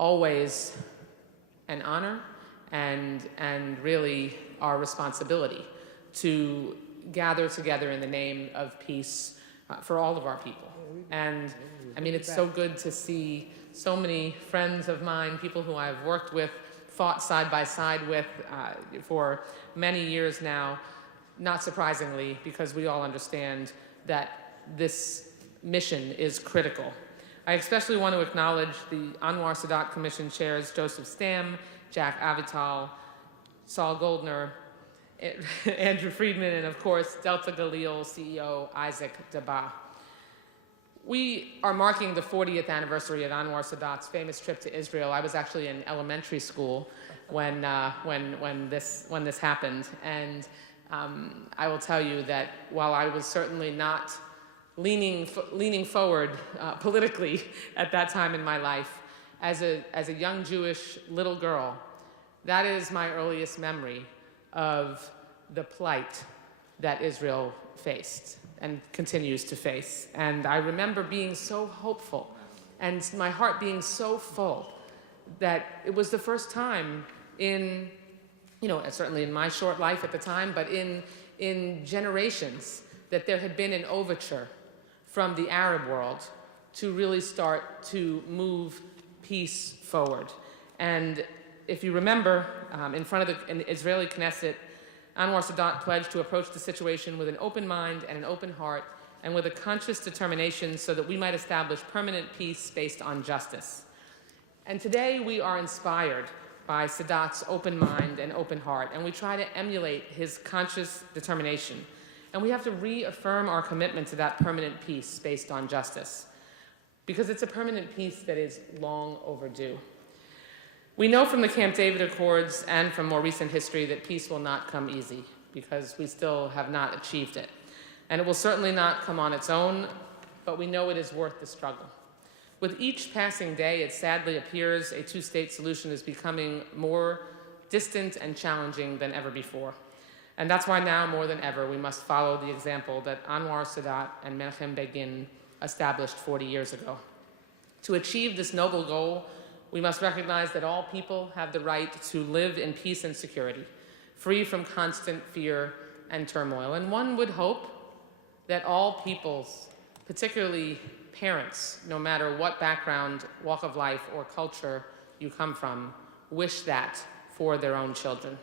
always an honor and really our responsibility to gather together in the name of peace for all of our people. And I mean, it's so good to see so many friends of mine, people who I've worked with, fought side by side with for many years now, not surprisingly, because we all understand that this mission is critical. I especially want to acknowledge the Anwar Sadat Commission chairs Joseph Stam, Jack Avital, Saul Goldner, Andrew Friedman, and of course, Delta Galil CEO Isaac Daba. We are marking the 40th anniversary of Anwar Sadat's famous trip to Israel. I was actually in elementary school when this happened, and I will tell you that while I was certainly not leaning forward politically at that time in my life, as a young Jewish little girl, that is my earliest memory of the plight that Israel faced and continues to face. And I remember being so hopeful and my heart being so full that it was the first time in, certainly in my short life at the time, but in generations, that there had been an overture from the Arab world to really start to move peace forward. And if you remember, in front of the Israeli Knesset, Anwar Sadat pledged to approach the situation with an open mind and an open heart and with a conscious determination so that we might establish permanent peace based on justice. And today we are inspired by Sadat's open mind and open heart, and we try to emulate his conscious determination. And we have to reaffirm our commitment to that permanent peace based on justice, because it's a permanent peace that is long overdue. We know from the Camp David Accords and from more recent history that peace will not come easy, because we still have not achieved it. And it will certainly not come on its own, but we know it is worth the struggle. With each passing day, it sadly appears a two-state solution is becoming more distant and challenging than ever before. And that's why now, more than ever, we must follow the example that Anwar Sadat and Menachem Begin established 40 years ago. To achieve this noble goal, we must recognize that all people have the right to live in peace and security, free from constant fear and turmoil. And one would hope that all peoples, particularly parents, no matter what background, walk of life, or culture you come from, wish that for their own children.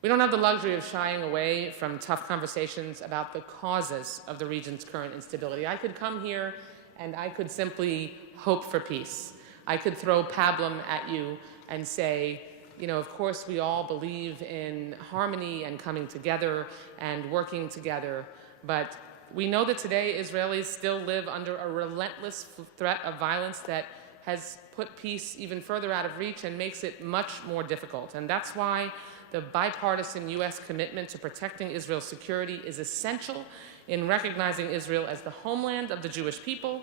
We don't have the luxury of shying away from tough conversations about the causes of the region's current instability. I could come here and I could simply hope for peace. I could throw pablum at you and say, of course we all believe in harmony and coming together and working together, but we know that today Israelis still live under a relentless threat of violence that has put peace even further out of reach and makes it much more difficult. And that's why the bipartisan U.S. commitment to protecting Israel's security is essential in recognizing Israel as the homeland of the Jewish people,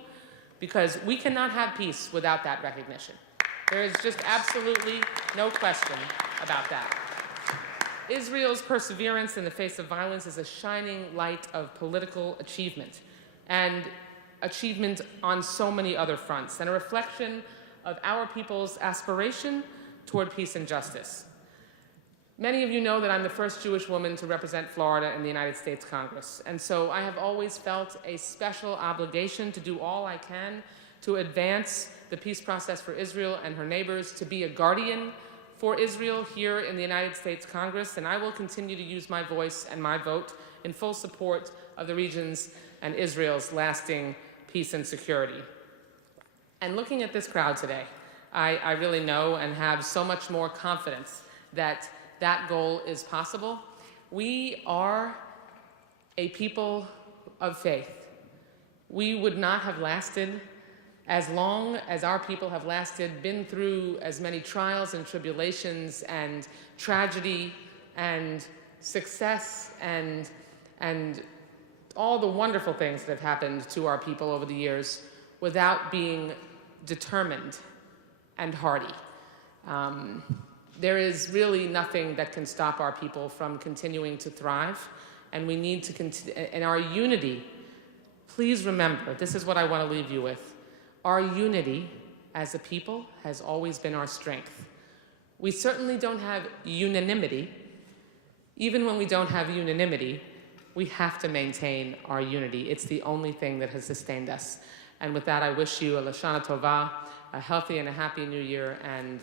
because we cannot have peace without that recognition. There is just absolutely no question about that. Israel's perseverance in the face of violence is a shining light of political achievement, and achievement on so many other fronts, and a reflection of our people's aspiration toward peace and justice. Many of you know that I'm the first Jewish woman to represent Florida in the United States Congress, and so I have always felt a special obligation to do all I can to advance the peace process for Israel and her neighbors, to be a guardian for Israel here in the United States Congress, and I will continue to use my voice and my vote in full support of the region's and Israel's lasting peace and security. And looking at this crowd today, I really know and have so much more confidence that that goal is possible. We are a people of faith. We would not have lasted as long as our people have lasted, been through as many trials and tribulations and tragedy and success and all the wonderful things that have happened to our people over the years without being determined and hardy. There is really nothing that can stop our people from continuing to thrive, and we need to continue. And our unity, please remember, this is what I want to leave you with. Our unity as a people has always been our strength. We certainly don't have unanimity. Even when we don't have unanimity, we have to maintain our unity. It's the only thing that has sustained us. And with that, I wish you a Lashana Tova, a healthy and a happy new year, and